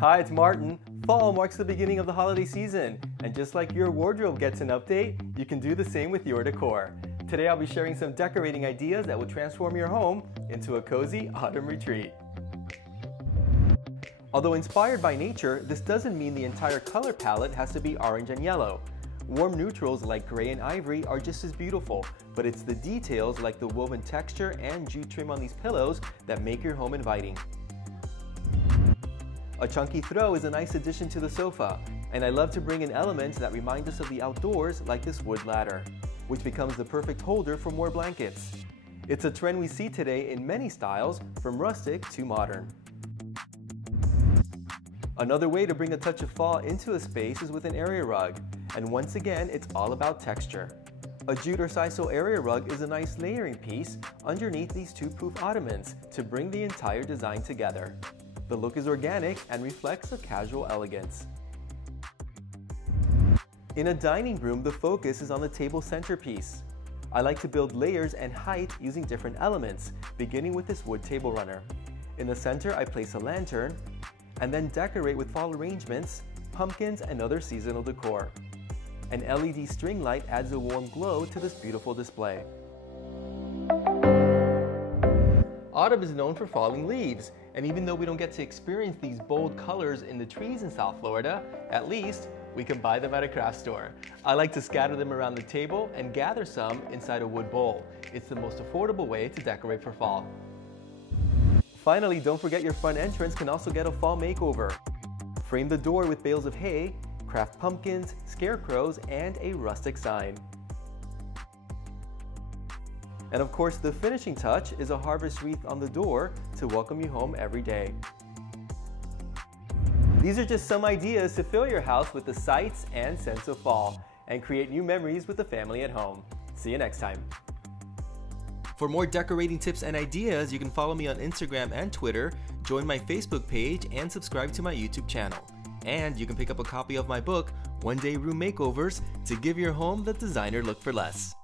Hi, it's Martin. Fall marks the beginning of the holiday season, and just like your wardrobe gets an update, you can do the same with your decor. Today I'll be sharing some decorating ideas that will transform your home into a cozy autumn retreat. Although inspired by nature, this doesn't mean the entire color palette has to be orange and yellow. Warm neutrals like gray and ivory are just as beautiful, but it's the details like the woven texture and jute trim on these pillows that make your home inviting. A chunky throw is a nice addition to the sofa, and I love to bring in elements that remind us of the outdoors like this wood ladder, which becomes the perfect holder for more blankets. It's a trend we see today in many styles, from rustic to modern. Another way to bring a touch of fall into a space is with an area rug, and once again it's all about texture. A jute or sisal area rug is a nice layering piece underneath these two poof ottomans to bring the entire design together. The look is organic and reflects a casual elegance. In a dining room, the focus is on the table centerpiece. I like to build layers and height using different elements, beginning with this wood table runner. In the center, I place a lantern, and then decorate with fall arrangements, pumpkins, and other seasonal decor. An LED string light adds a warm glow to this beautiful display. Autumn is known for falling leaves, and even though we don't get to experience these bold colors in the trees in South Florida, at least we can buy them at a craft store. I like to scatter them around the table and gather some inside a wood bowl. It's the most affordable way to decorate for fall. Finally, don't forget your front entrance can also get a fall makeover. Frame the door with bales of hay, craft pumpkins, scarecrows, and a rustic sign. And of course, the finishing touch is a harvest wreath on the door to welcome you home every day. These are just some ideas to fill your house with the sights and sense of fall and create new memories with the family at home. See you next time. For more decorating tips and ideas, you can follow me on Instagram and Twitter, join my Facebook page, and subscribe to my YouTube channel. And you can pick up a copy of my book, One Day Room Makeovers, to give your home the designer look for less.